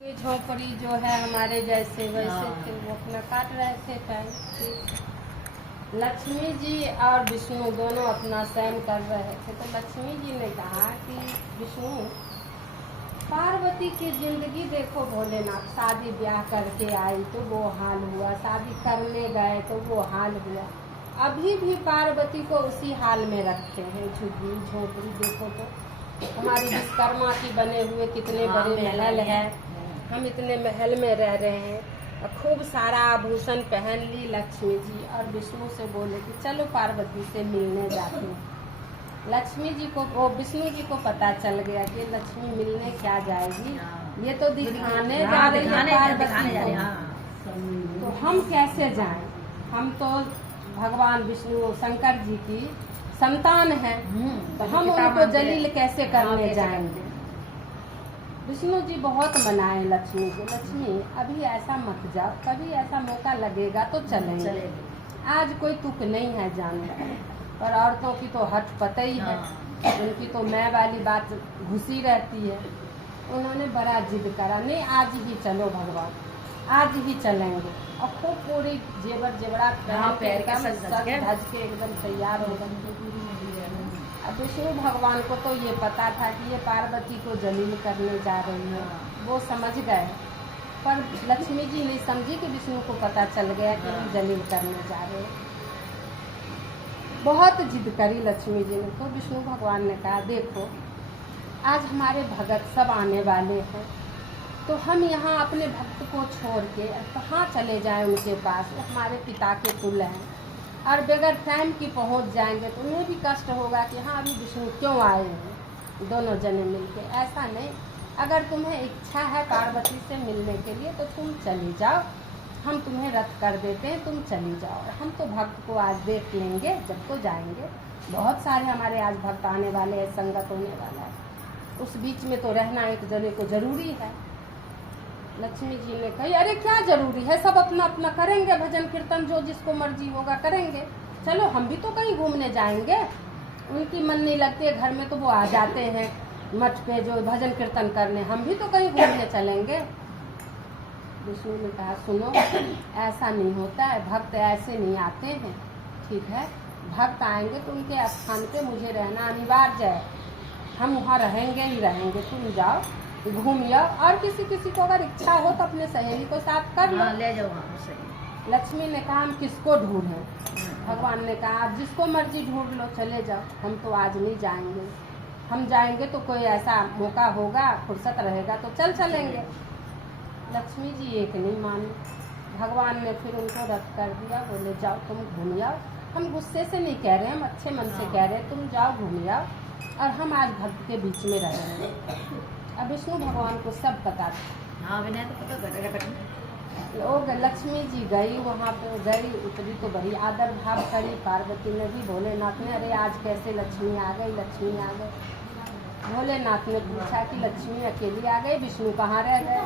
ये झोपड़ी जो है हमारे जैसे वैसे थे, वो अपना काट रहे थे पैर। लक्ष्मी जी और विष्णु दोनों अपना शयन कर रहे थे, तो लक्ष्मी जी ने कहा कि विष्णु, पार्वती की जिंदगी देखो, भोलेनाथ शादी ब्याह करके आई तो वो हाल हुआ, शादी करने गए तो वो हाल हुआ, अभी भी पार्वती को उसी हाल में रखते हैं। झुग्गी झोपड़ी देखो तो हमारी विश्वकर्मा की बने हुए कितने बड़े महल है, हम इतने महल में रह रहे हैं, और खूब सारा आभूषण पहन ली लक्ष्मी जी, और विष्णु से बोले कि चलो पार्वती से मिलने जाते हैं। लक्ष्मी जी को, वो विष्णु जी को पता चल गया कि लक्ष्मी मिलने क्या जाएगी, ये तो दिखाने जा रही है पार्वती को, तो हम कैसे जाएं? हम तो भगवान विष्णु शंकर जी की संतान है, तो हम उनको जलील कैसे करने जाएंगे? विष्णु जी बहुत मनाए लक्ष्मी को, लक्ष्मी अभी ऐसा मत जाओ, कभी ऐसा मौका लगेगा तो चलेंगे, आज कोई तुक नहीं है जाने। पर औरतों की तो हट पता ही है, उनकी तो मैं वाली बात घुसी रहती है। उन्होंने बड़ा जिद करा, नहीं आज ही चलो भगवान, आज ही चलेंगे, और खूब पूरी जेवर जेवड़ा पैर का धज के एकदम तैयार हो गए। अब विष्णु भगवान को तो ये पता था कि ये पार्वती को जलील करने जा रही है, वो समझ गए, पर लक्ष्मी जी नहीं समझी कि विष्णु को पता चल गया कि हम जलील करने जा रहे हैं। बहुत जिद करी लक्ष्मी जी ने, तो विष्णु भगवान ने कहा, देखो आज हमारे भगत सब आने वाले हैं, तो हम यहाँ अपने भक्त को छोड़ के कहाँ चले जाएं उनके पास, वो हमारे पिता के कुल हैं, और बगैर टाइम की पहुँच जाएंगे तो उन्हें भी कष्ट होगा कि हाँ अभी विष्णु क्यों आए हैं दोनों जने मिलके। ऐसा नहीं, अगर तुम्हें इच्छा है पार्वती से मिलने के लिए तो तुम चली जाओ, हम तुम्हें रथ कर देते हैं, तुम चली जाओ, हम तो भक्त को आज देख लेंगे जब तो जाएंगे। बहुत सारे हमारे आज भक्त आने वाले हैं, संगत होने वाला है, उस बीच में तो रहना एक जने को जरूरी है। लक्ष्मी जी ने कही, अरे क्या जरूरी है, सब अपना अपना करेंगे, भजन कीर्तन जो जिसको मर्जी होगा करेंगे, चलो हम भी तो कहीं घूमने जाएंगे। उनकी मन नहीं लगती है घर में, तो वो आ जाते हैं मठ पे जो भजन कीर्तन करने, हम भी तो कहीं घूमने चलेंगे। विष्णु ने कहा, सुनो ऐसा नहीं होता है, भक्त ऐसे नहीं आते हैं, ठीक है, भक्त आएंगे तो उनके स्थान पे मुझे रहना अनिवार्य है, हम वहाँ रहेंगे ही रहेंगे, तुम जाओ घूमिए, और किसी किसी को अगर इच्छा हो तो अपने सहेली को साथ कर लो, ले जाओ वहाँ से। लक्ष्मी ने कहा, हम किसको ढूंढें? भगवान ने कहा, आप जिसको मर्जी ढूंढ लो, चले जाओ, हम तो आज नहीं जाएंगे, हम जाएंगे तो कोई ऐसा मौका होगा, फुर्सत रहेगा तो चलेंगे। लक्ष्मी जी एक नहीं मानी, भगवान ने फिर उनको रद्द कर दिया, बोले जाओ तुम घूम आओ, हम गुस्से से नहीं कह रहे, हम अच्छे मन से कह रहे हैं, तुम जाओ घूम आओ, और हम आज भक्त के बीच में रहेंगे। अब विष्णु भगवान को सब पता था। हाँ विनय तो पता लोग लक्ष्मी जी गई, वहाँ पे गई, उतरी तो बड़ी आदर भाव करी, पार्वती ने भी, भोलेनाथ ने, अरे आज कैसे लक्ष्मी आ गई, लक्ष्मी आ गई। भोलेनाथ ने पूछा कि लक्ष्मी अकेली आ गई, विष्णु कहाँ रह गए?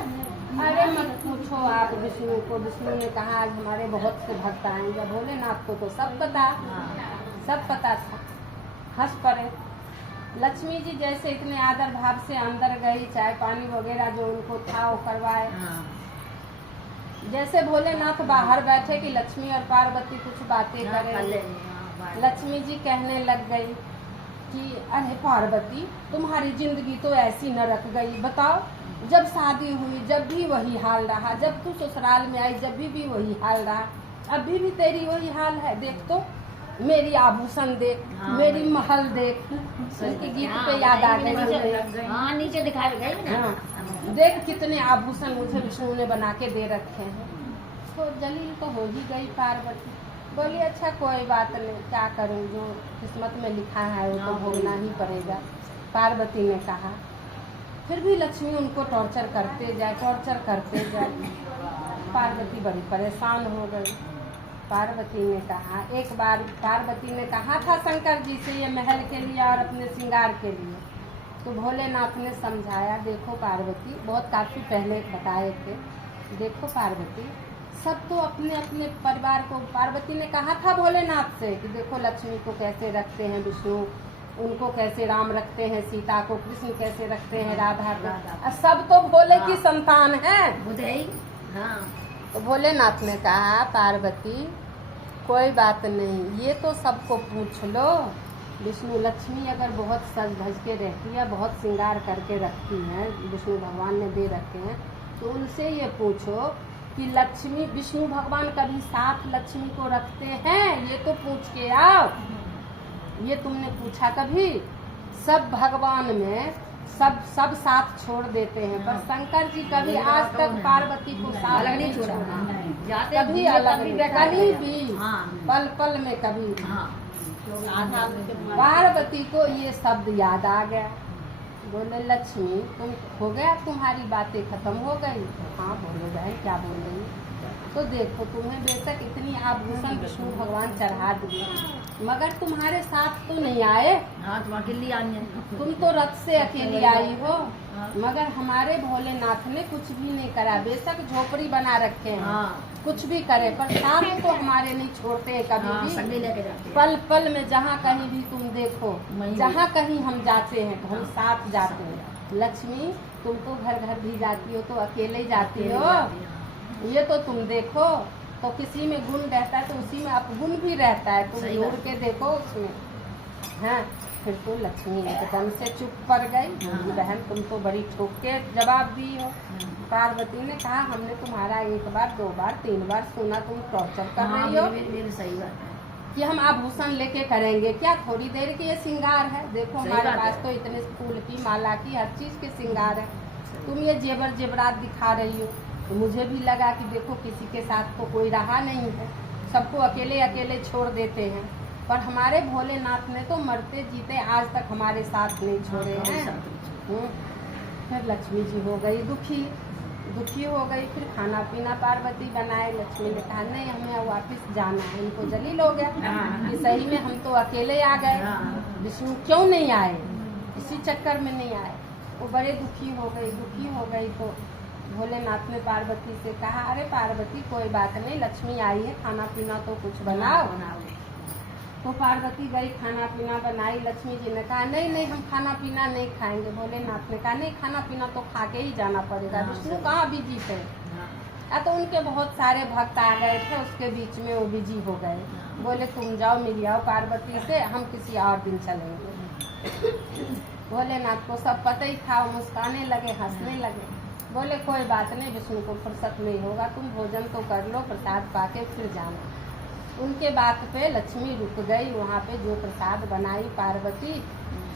अरे मत पूछो आप विष्णु को। विष्णु ने कहा, आज हमारे बहुत से भक्त आएंगे। भोलेनाथ को तो सब पता, सब पता था, हंस पड़े। लक्ष्मी जी जैसे इतने आदर भाव से अंदर गई, चाय पानी वगैरह जो उनको था वो करवाए। जैसे भोलेनाथ बाहर बैठे कि लक्ष्मी और पार्वती कुछ बातें करें, लक्ष्मी जी कहने लग गई कि अरे पार्वती, तुम्हारी जिंदगी तो ऐसी नरक गई, बताओ जब शादी हुई जब भी वही हाल रहा, जब तू ससुराल में आई जब भी वही हाल रहा, अभी भी तेरी वही हाल है, देख तो मेरी आभूषण देख, मेरी महल देख, उनके गीत पे याद आ गई, हाँ नीचे दिखाई गई ना, देख कितने आभूषण मुझे विष्णु ने बना के दे रखे हैं। तो जलील तो हो ही गई पार्वती, बोली अच्छा कोई बात नहीं, क्या करूं, जो किस्मत में लिखा है वो तो भोगना ही पड़ेगा। पार्वती ने कहा, फिर भी लक्ष्मी उनको टॉर्चर करते जाए, टॉर्चर करते जाए, पार्वती बड़ी परेशान हो गई। पार्वती ने कहा, एक बार पार्वती ने कहा था शंकर जी से ये महल के लिए और अपने श्रृंगार के लिए, तो भोलेनाथ ने समझाया, देखो पार्वती, बहुत काफ़ी पहले बताए थे, देखो पार्वती, सब तो अपने अपने परिवार को, पार्वती ने कहा था भोलेनाथ से कि देखो लक्ष्मी को कैसे रखते हैं विष्णु, उनको कैसे राम रखते हैं, सीता को, कृष्ण कैसे रखते हैं, राधा को। सब तो भोले की संतान है। वो तो है ही। हाँ तो भोलेनाथ ने कहा पार्वती कोई बात नहीं, ये तो सबको पूछ लो। विष्णु लक्ष्मी अगर बहुत सज धज के रहती है, बहुत श्रृंगार करके रखती हैं, विष्णु भगवान ने दे रखे हैं, तो उनसे ये पूछो कि लक्ष्मी, विष्णु भगवान कभी साथ लक्ष्मी को रखते हैं? ये तो पूछ के आओ। ये तुमने पूछा कभी? सब भगवान में सब साथ छोड़ देते हैं, पर शंकर जी कभी आज तक पार्वती को साथ अलग नहीं छोड़ा। जाते कभी अलग नहीं, कभी भी पल पल में कभी भी। पार्वती को ये शब्द याद आ गया। बोले लक्ष्मी तुम हो गया, तुम्हारी बातें खत्म हो गई? हाँ बोलो बहन, क्या बोल रही? तो देखो तुम्हें बेशक इतनी आभूषण विष्णु भगवान चढ़ा दिए, मगर तुम्हारे साथ तो नहीं आए। हाँ तुम अकेली आई है। तुम तो रथ से अकेली आई हो, मगर हमारे भोलेनाथ ने कुछ भी नहीं करा। बेशक झोपड़ी बना रखे हैं, कुछ भी करे, पर साथ तो हमारे नहीं छोड़ते हैं कभी भी। संगे लेके जाते हैं। पल पल में जहाँ कहीं भी तुम देखो, जहाँ कहीं हम जाते हैं तो हम साथ जाते हैं। लक्ष्मी तुम तो घर घर भी जाती हो तो अकेले ही जाती हो, ये तो तुम देखो। तो किसी में गुण रहता है तो उसी में अपगुण भी रहता है, तुम जोड़ के देखो उसमें। हाँ फिर तो लक्ष्मी एकदम से चुप पड़ गई। बहन तुम तो बड़ी ठोक के जवाब दी हो। पार्वती ने कहा हमने तुम्हारा 1 बार 2 बार 3 बार सुना, तुम टॉर्चर कर रही हो सही बात है कि हम आभूषण लेके करेंगे क्या? थोड़ी देर की ये श्रृंगार है। देखो हमारे पास तो इतने फूल की, माला की, हर चीज के श्रृंगार है। तुम ये जेवर जेवरात दिखा रही हो। तो मुझे भी लगा कि देखो किसी के साथ तो कोई रहा नहीं है, सबको अकेले अकेले छोड़ देते हैं, पर हमारे भोलेनाथ ने तो मरते जीते आज तक हमारे साथ नहीं छोड़े हैं। फिर लक्ष्मी जी हो गई दुखी हो गई। फिर खाना पीना पार्वती बनाए। लक्ष्मी ने कहा नहीं हमें वापस जाना है। इनको जलील हो गया कि सही में हम तो अकेले आ गए, विष्णु क्यों नहीं आए, इसी चक्कर में नहीं आए। वो बड़े दुखी हो गई। तो भोलेनाथ ने पार्वती से कहा अरे पार्वती कोई बात नहीं, लक्ष्मी आई है, खाना पीना तो कुछ बनाओ। तो पार्वती गई, खाना पीना बनाई। लक्ष्मी जी ने कहा नहीं हम खाना पीना नहीं खाएंगे। भोलेनाथ ने कहा नहीं खाना पीना तो खा के ही जाना पड़ेगा। विष्णु कहाँ बिजी थे? तो उनके बहुत सारे भक्त आ गए थे, उसके बीच में वो बिजी हो गए। बोले तुम जाओ मिल आओ पार्वती से, हम किसी और दिन चलेंगे। भोलेनाथ को सब पता ही था, वो मुस्काने लगे, हंसने लगे। बोले कोई बात नहीं, विष्णु को फुर्सत नहीं होगा, तुम भोजन तो कर लो, प्रसाद पाके फिर जाना। उनके बात पे लक्ष्मी रुक गई। वहाँ पे जो प्रसाद बनाई पार्वती,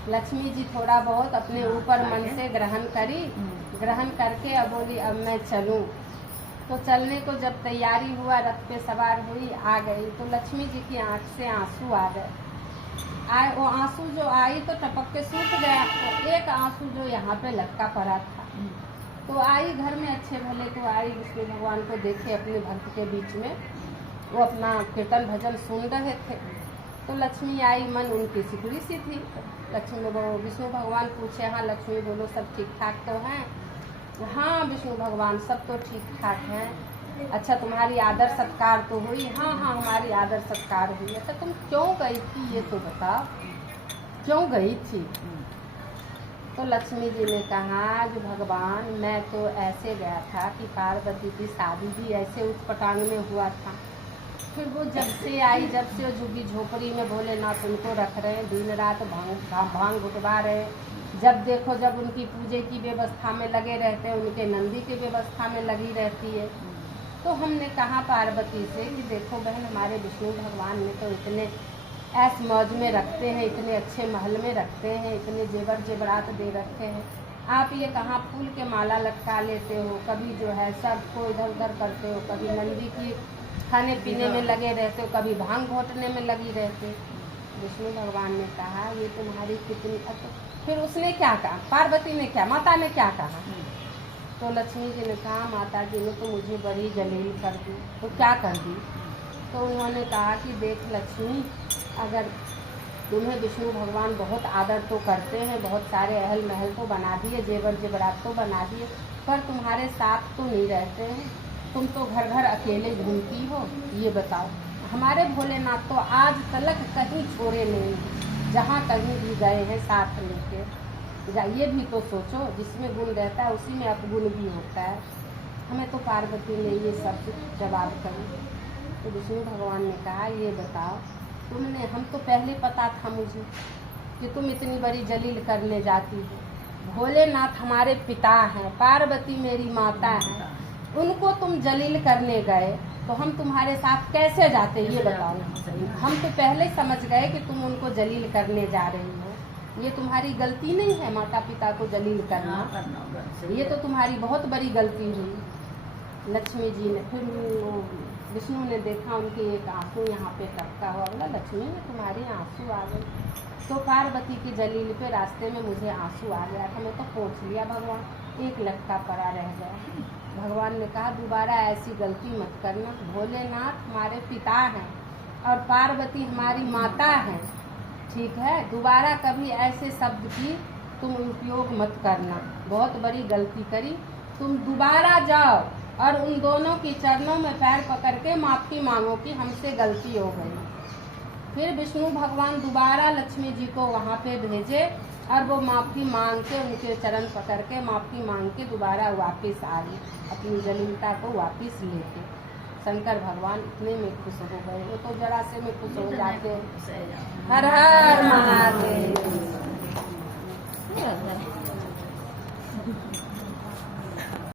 लक्ष्मी जी थोड़ा बहुत अपने ऊपर मन से ग्रहण करी। ग्रहण करके अब बोली अब मैं चलूँ। तो चलने को जब तैयारी हुआ, रथ पे सवार हुई, आ गई, तो लक्ष्मी जी की आँख से आंसू आ गए। वो आंसू जो आई तो टपक के सूख गया। तो एक आंसू जो यहाँ पे लटका पड़ा था, तो आई घर में अच्छे भले तो आई, विष्णु भगवान को देखे अपने भक्त के बीच में, वो अपना कीर्तन भजन सुन रहे थे। तो लक्ष्मी आई, मन उनकी सिकुड़ी सी थी। लक्ष्मी विष्णु भगवान पूछे हाँ लक्ष्मी बोलो सब ठीक ठाक तो हैं? हाँ विष्णु भगवान सब तो ठीक ठाक हैं। अच्छा तुम्हारी आदर सत्कार तो हुई? हाँ हमारी आदर सत्कार हुई। अच्छा तुम क्यों गई थी ये तो बताओ, क्यों गई थी? तो लक्ष्मी जी ने कहा जो भगवान मैं तो ऐसे गया था कि पार्वती की शादी भी ऐसे उत्पटांग में हुआ था। फिर वो जब से आई, जब से वो झुग्गी झोपड़ी में भोलेनाथ उनको रख रहे हैं, दिन रात भांग घुटवा रहे हैं। जब देखो जब उनकी पूजे की व्यवस्था में लगे रहते हैं, उनके नंदी की व्यवस्था में लगी रहती है। तो हमने कहा पार्वती से कि देखो बहन हमारे विष्णु भगवान ने तो इतने ऐस मौज में रखते हैं, इतने अच्छे महल में रखते हैं, इतने जेवर जेवरात दे रखे हैं, आप ये कहाँ फूल के माला लटका लेते हो, कभी जो है सबको इधर उधर करते हो, कभी नंदी की खाने पीने में लगे रहते हो, कभी भांग घोटने में लगी रहते। विष्णु भगवान ने कहा ये तुम्हारी कितनी। फिर उसने क्या कहा, पार्वती ने क्या, माता ने क्या कहा? तो लक्ष्मी जी ने कहा माता जी ने तो मुझे बड़ी जलील कर दी। तो क्या कर दी? तो उन्होंने कहा कि देख लक्ष्मी, अगर तुम्हें विष्णु भगवान बहुत आदर तो करते हैं, बहुत सारे अहल महल तो बना दिए, जेवर जेवरात तो बना दिए, पर तुम्हारे साथ तो नहीं रहते हैं, तुम तो घर घर अकेले घूमती हो। ये बताओ, हमारे भोलेनाथ तो आज तलक कहीं छोड़े नहीं, जहाँ कहीं भी गए हैं साथ लेके, ये भी तो सोचो, जिसमें गुण रहता है उसी में अपगुण भी होता है। हमें तो पार्वती ने ये सब जवाब करी। तो विष्णु भगवान ने कहा, ये बताओ तुमने, हम तो पहले पता था मुझे कि तुम इतनी बड़ी जलील करने जाती हो। भोलेनाथ हमारे पिता हैं, पार्वती मेरी माता है, उनको तुम जलील करने गए तो हम तुम्हारे साथ कैसे जाते, ये बताओ। हम तो पहले समझ गए कि तुम उनको जलील करने जा रही हो। ये तुम्हारी गलती नहीं है माता पिता को जलील करना, ये तो तुम्हारी बहुत बड़ी गलती हुई। लक्ष्मी जी ने फिर विष्णु ने देखा उनके एक आंसू यहाँ पे टपका हुआ, बोला लक्ष्मी तुम्हारे आंसू आ गए। तो पार्वती की जलील पे रास्ते में मुझे आंसू आ गया था, मैं तो पूछ लिया भगवान, एक लटका पड़ा रह गया। भगवान ने कहा दोबारा ऐसी गलती मत करना, भोलेनाथ हमारे पिता हैं और पार्वती हमारी माता है, ठीक है। दोबारा कभी ऐसे शब्द की तुम उपयोग मत करना, बहुत बड़ी गलती करी। तुम दोबारा जाओ और उन दोनों की चरणों में पैर पकड़ के माफ़ी मांगो कि हमसे गलती हो गई। फिर विष्णु भगवान दोबारा लक्ष्मी जी को वहाँ पे भेजे और वो माफ़ी मांग के, उनके चरण पकड़ के माफ़ी मांग के दोबारा वापस आ गई, अपनी जलीलता को वापस लेके। शंकर भगवान इतने में खुश हो गए, वो तो जरा से में खुश हो जाते। हर हर महादेव।